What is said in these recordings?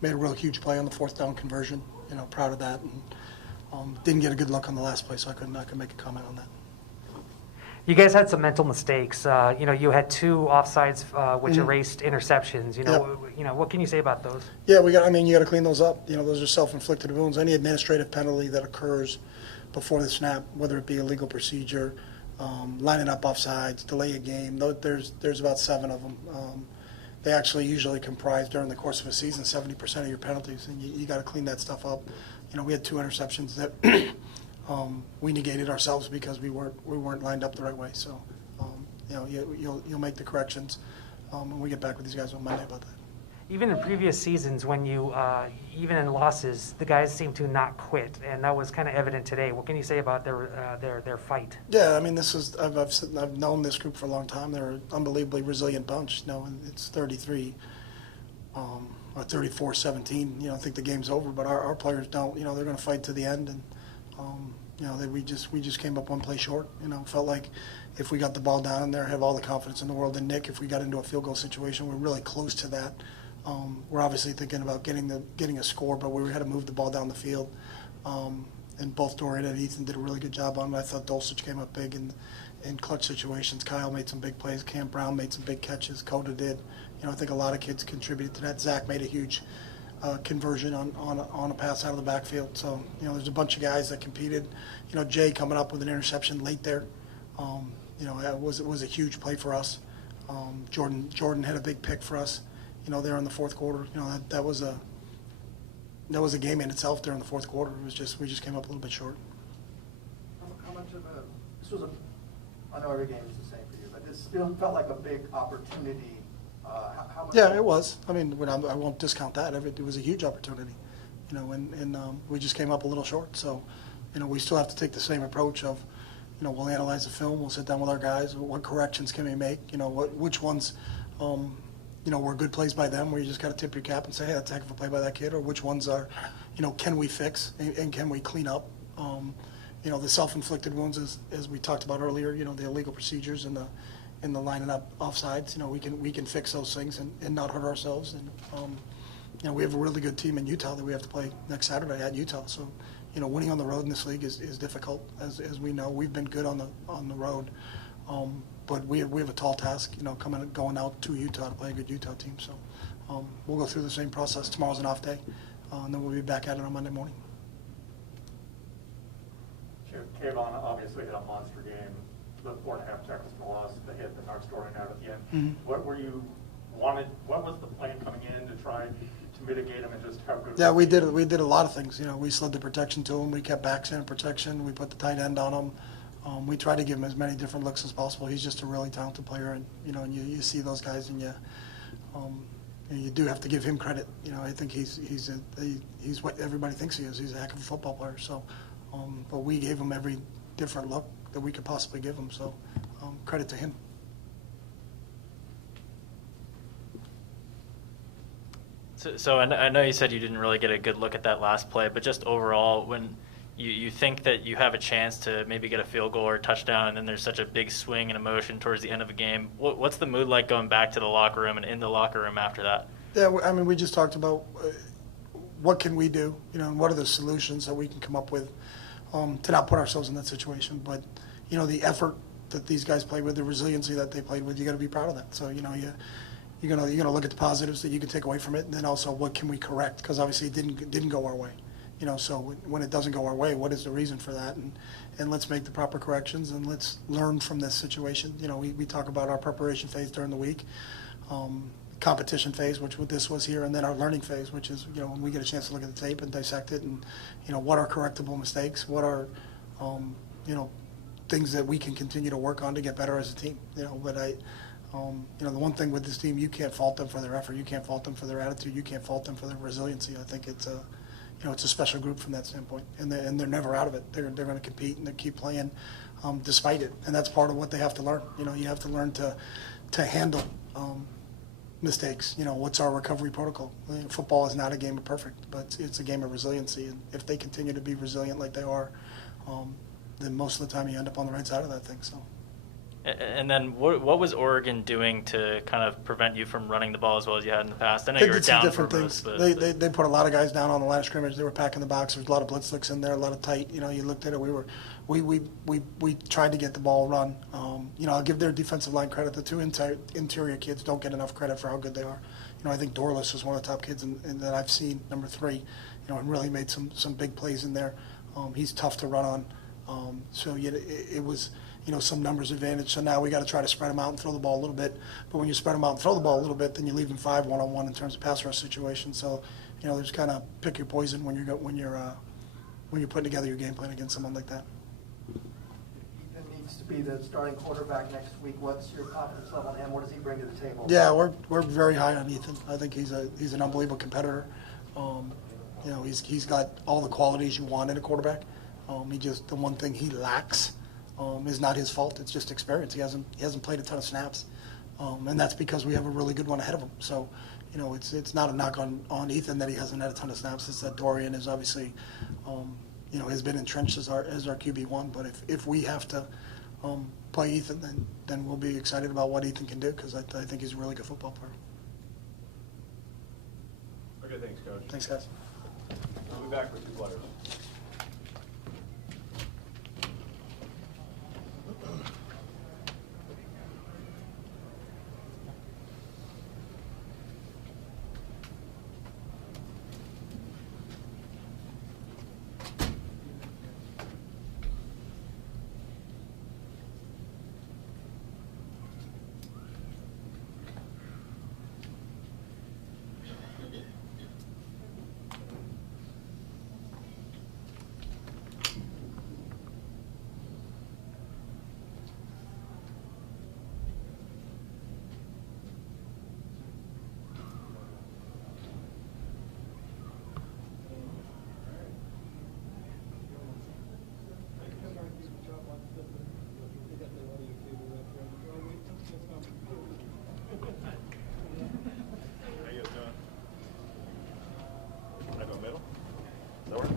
made a real huge play on the fourth down conversion. Proud of that. And didn't get a good look on the last play, so I couldn't make a comment on that. You guys had some mental mistakes. You had 2 offsides which erased interceptions. What can you say about those? Yeah, you got to clean those up. Those are self-inflicted wounds. Any administrative penalty that occurs before the snap, whether it be a legal procedure, lining up offsides, delay a game, there's about 7 of them. They actually usually comprise during the course of a season 70% of your penalties, and you got to clean that stuff up. We had 2 interceptions that we negated ourselves because we weren't lined up the right way. So, you'll make the corrections, and we get back with these guys on Monday about that. Even in previous seasons, when you even in losses, the guys seem to not quit, and that was kind of evident today. What can you say about their fight? Yeah, I've known this group for a long time. They're an unbelievably resilient bunch. And it's 33 or 34-17. I think the game's over, but our players don't. They're going to fight to the end, and we just came up one play short. Felt like if we got the ball down in there, have all the confidence in the world. And Nick, if we got into a field goal situation, we're really close to that. We're obviously thinking about getting a score, but we had to move the ball down the field. And both Dorian and Ethan did a really good job on it. I thought Dulcich came up big in clutch situations. Kyle made some big plays. Cam Brown made some big catches. Coda did. I think a lot of kids contributed to that. Zach made a huge conversion on a pass out of the backfield. So, there's a bunch of guys that competed. Jay coming up with an interception late there. It was a huge play for us. Jordan had a big pick for us. There in the fourth quarter. That was a game in itself there in the fourth quarter. We just came up a little bit short. How much of this was I know every game is the same for you, but this still felt like a big opportunity. How much? Yeah, it was. I won't discount that. It was a huge opportunity. And we just came up a little short. So, we still have to take the same approach of, we'll analyze the film, we'll sit down with our guys, what corrections can we make, which ones, were good plays by them where you just got to tip your cap and say, hey, that's a heck of a play by that kid, or which ones are, can we fix and can we clean up? The self-inflicted wounds, as we talked about earlier, the illegal procedures and the lining up offsides, we can fix those things and not hurt ourselves. And we have a really good team in Utah that we have to play next Saturday at Utah. So, winning on the road in this league is difficult, as we know. We've been good on the road. But we have a tall task, going out to Utah to play a good Utah team. So we'll go through the same process. Tomorrow's an off day, and then we'll be back at it on Monday morning. Chip, Kayvon obviously had a monster game. The 4.5 tackles for loss, the hit, the knock scoring out at the end. Mm-hmm. What was the plan coming in to try to mitigate them and just how good? Yeah, we did a lot of things. We slid the protection to them. We kept backs in protection. We put the tight end on them. We try to give him as many different looks as possible. He's just a really talented player, and and you see those guys, and you do have to give him credit. I think he's what everybody thinks he is. He's a heck of a football player. So, but we gave him every different look that we could possibly give him. So, credit to him. So I know you said you didn't really get a good look at that last play, but just overall, when you think that you have a chance to maybe get a field goal or a touchdown, and then there's such a big swing in emotion towards the end of a game. What's the mood like going back to the locker room and in the locker room after that? Yeah, we just talked about what can we do, and what are the solutions that we can come up with to not put ourselves in that situation. But, the effort that these guys played with, the resiliency that they played with, you got to be proud of that. So, you're gonna look at the positives that you can take away from it, and then also what can we correct, because obviously it didn't go our way. So when it doesn't go our way, what is the reason for that? And let's make the proper corrections, and let's learn from this situation. We talk about our preparation phase during the week, competition phase, which this was here, and then our learning phase, which is, when we get a chance to look at the tape and dissect it, and, what are correctable mistakes, what are, things that we can continue to work on to get better as a team. But the one thing with this team, you can't fault them for their effort. You can't fault them for their attitude. You can't fault them for their resiliency. I think it's a special group from that standpoint, and they're never out of it. They're going to compete and they keep playing despite it, and that's part of what they have to learn. You have to learn to handle mistakes. What's our recovery protocol? Football is not a game of perfect, but it's a game of resiliency, and if they continue to be resilient like they are, then most of the time you end up on the right side of that thing. So. And then what was Oregon doing to kind of prevent you from running the ball as well as you had in the past? I know They you were did some down different for things. most, but They put a lot of guys down on the line of scrimmage. They were packing the box. There was a lot of blitz looks in there, a lot of tight. You know, you looked at it. We tried to get the ball run. You know, I'll give their defensive line credit. The two interior kids don't get enough credit for how good they are. You know, I think Dorless is one of the top kids that I've seen, number 3. You know, and really made some big plays in there. He's tough to run on. So yeah, it was, you know, some numbers advantage. So now we got to try to spread them out and throw the ball a little bit. But when you spread them out and throw the ball a little bit, then you leave them 5 one-on-one in terms of pass rush situations. So, you know, there's kind of pick your poison when you're putting together your game plan against someone like that. Ethan needs to be the starting quarterback next week. What's your confidence level in him? What does he bring to the table? Yeah, we're very high on Ethan. I think he's an unbelievable competitor. You know, he's got all the qualities you want in a quarterback. The one thing he lacks is not his fault. It's just experience. He hasn't played a ton of snaps, and that's because we have a really good one ahead of him. So, you know, it's not a knock on Ethan that he hasn't had a ton of snaps. It's that Dorian is obviously, you know, has been entrenched as our QB1. But if we have to play Ethan, then we'll be excited about what Ethan can do, because I think he's a really good football player. Okay, thanks, Coach. Thanks, guys. We'll be back with 2 players. How you guys doing? Can I go middle? Does that work?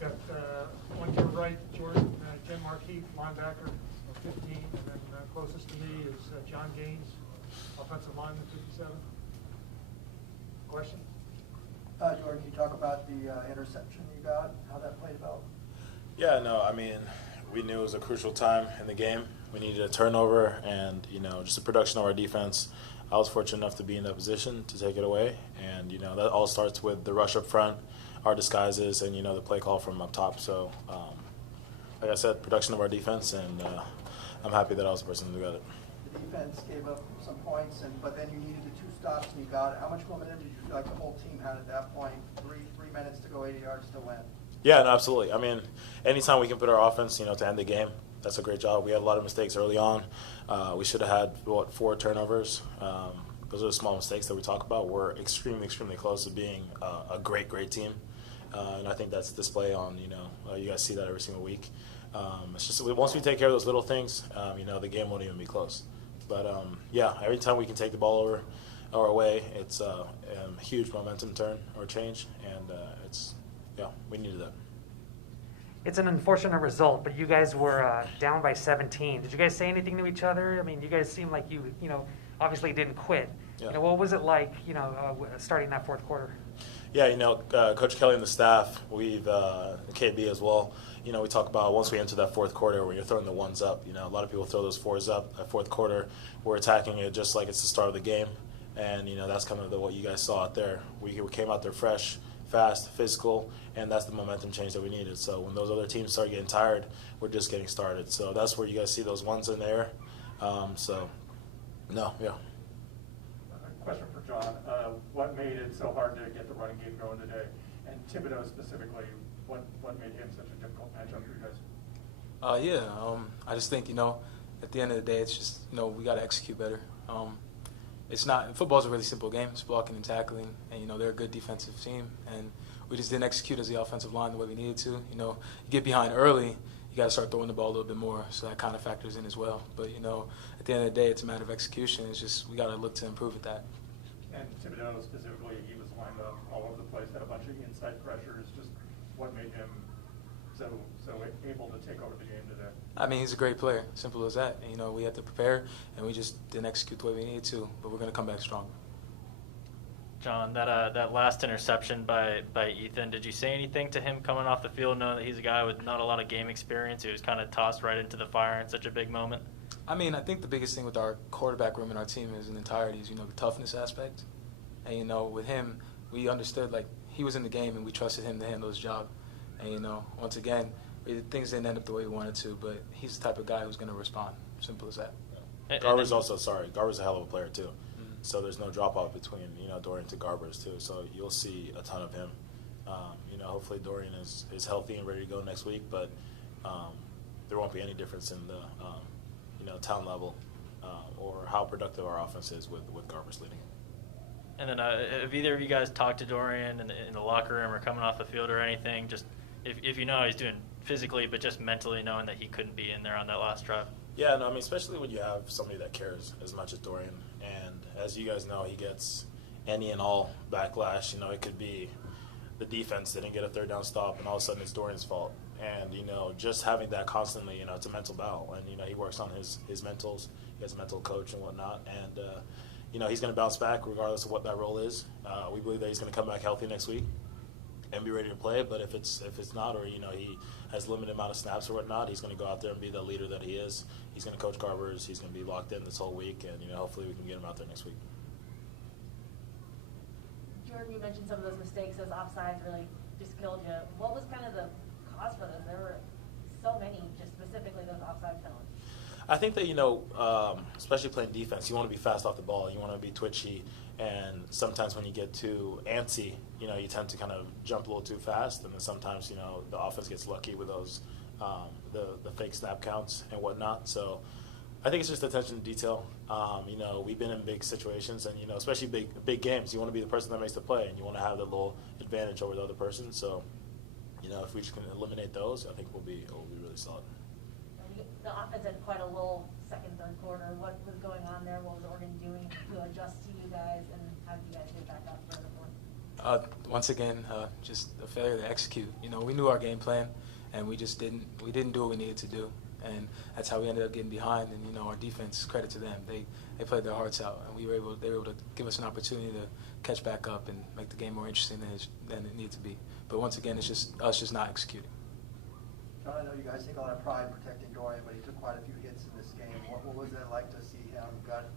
Got on your right, Jordan, Jen Markey, linebacker, 15, and then closest to me is John Gaines, offensive lineman, 57. Question? Jordan, can you talk about the interception you got, how that played out? Yeah, no, I mean, we knew it was a crucial time in the game. We needed a turnover and, you know, just the production of our defense. I was fortunate enough to be in that position to take it away. And, you know, that all starts with the rush up front, our disguises, and, you know, the play call from up top. So, like I said, production of our defense, and I'm happy that I was the person who got it. The defense gave up some points, but then you needed the 2 stops and you got it. How much momentum did you feel like the whole team had at that point? Three minutes to go, 80 yards to win. Yeah, no, absolutely. I mean, anytime we can put our offense, you know, to end the game, that's a great job. We had a lot of mistakes early on. We should have had, 4 turnovers. Those are the small mistakes that we talk about. We're extremely, extremely close to being a great, great team. And I think that's display on, you know, you guys see that every single week. It's just once we take care of those little things, you know, the game won't even be close. But, yeah, every time we can take the ball over our way, it's a huge momentum turn or change. And yeah, we needed that. It's an unfortunate result, but you guys were down by 17. Did you guys say anything to each other? I mean, you guys seemed like you know, obviously didn't quit. Yeah. You know, what was it like, you know, starting that 4th quarter? Yeah, you know, Coach Kelly and the staff, we've KB as well. You know, we talk about once we enter that 4th quarter when you're throwing the 1s up. You know, a lot of people throw those 4s up. That 4th quarter, we're attacking it just like it's the start of the game, and you know that's kind of what you guys saw out there. We came out there fresh, fast, physical, and that's the momentum change that we needed. So when those other teams start getting tired, we're just getting started. So that's where you guys see those 1s in there. So, no, yeah. Question for John. What made it so hard to get the running game going today? And Thibodeau specifically, what made him such a difficult matchup for you guys? I just think, you know, at the end of the day, it's just, you know, we got to execute better. It's not, football's a really simple game. It's blocking and tackling, and, you know, they're a good defensive team, and we just didn't execute as the offensive line the way we needed to. You know, you get behind early, you got to start throwing the ball a little bit more, so that kind of factors in as well. But, you know, at the end of the day, it's a matter of execution. It's just we got to look to improve at that. And Thibodeau specifically, he was lined up all over the place, had a bunch of inside pressures. Just what made him so able to take over the game today? I mean, he's a great player. Simple as that. And, you know, we had to prepare, and we just didn't execute the way we needed to. But we're going to come back stronger. John, that last interception by Ethan, did you say anything to him coming off the field, knowing that he's a guy with not a lot of game experience who was kind of tossed right into the fire in such a big moment? I mean, I think the biggest thing with our quarterback room and our team is in entirety is, you know, the toughness aspect. And, you know, with him, we understood, like, he was in the game and we trusted him to handle his job. And, you know, once again, things didn't end up the way we wanted to, but he's the type of guy who's going to respond. Simple as that. Garber's Garber's a hell of a player too. So there's no drop off between, you know, Dorian to Garber's too. So you'll see a ton of him. You know, hopefully Dorian is healthy and ready to go next week, but there won't be any difference in the you know, talent level or how productive our offense is with Garber's leading. And then have either of you guys talked to Dorian in the locker room or coming off the field or anything? Just if you know how he's doing physically, but just mentally knowing that he couldn't be in there on that last drive. Yeah, no, I mean, especially when you have somebody that cares as much as Dorian. And as you guys know, he gets any and all backlash. You know, it could be the defense didn't get a third down stop, and all of a sudden it's Dorian's fault. And, you know, just having that constantly, you know, it's a mental battle. And, you know, he works on his mentals. He has a mental coach and whatnot. And, you know, he's going to bounce back regardless of what that role is. We believe that he's going to come back healthy next week and be ready to play. But if it's not, or, you know, he has limited amount of snaps or whatnot, he's going to go out there and be the leader that he is. He's going to coach Garber's. He's going to be locked in this whole week. And, you know, hopefully we can get him out there next week. Jordan, you mentioned some of those mistakes, those offsides really just killed you. What was kind of the cause for those? There were so many, just specifically those offside penalties. I think that, you know, especially playing defense, you want to be fast off the ball. You want to be twitchy. And sometimes when you get too antsy, you know, you tend to kind of jump a little too fast. And then sometimes, you know, the offense gets lucky with those, the fake snap counts and whatnot. So I think it's just attention to detail. You know, we've been in big situations and, you know, especially big games. You want to be the person that makes the play and you want to have the little advantage over the other person. So, you know, if we just can eliminate those, I think we'll be really solid. The offense had quite a lull second, third quarter. What was going on there? What was Oregon doing to adjust to you guys, and how did you guys get back up for the fourth? Once again, just a failure to execute. You know, we knew our game plan, and we didn't do what we needed to do, and that's how we ended up getting behind. And, you know, our defense, credit to them, they played their hearts out, and they were able to give us an opportunity to catch back up and make the game more interesting than it needed to be. But once again, it's just us just not executing. John, I know you guys take a lot of pride in protecting Dorian, but he took quite a few hits in this game. What was that like to see him gut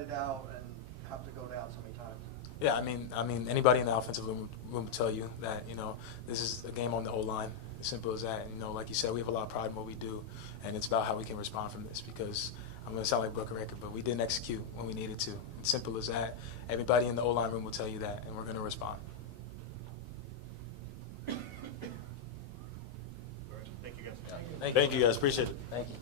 it out and have to go down so many times? Yeah, I mean, anybody in the offensive room will tell you that, you know, this is a game on the O-line. As simple as that. And, you know, like you said, we have a lot of pride in what we do, and it's about how we can respond from this. Because I'm going to sound like a broken record, but we didn't execute when we needed to. It's simple as that. Everybody in the O-line room will tell you that, and we're going to respond. Thank you, guys. Thank you guys. Appreciate it. Thank you.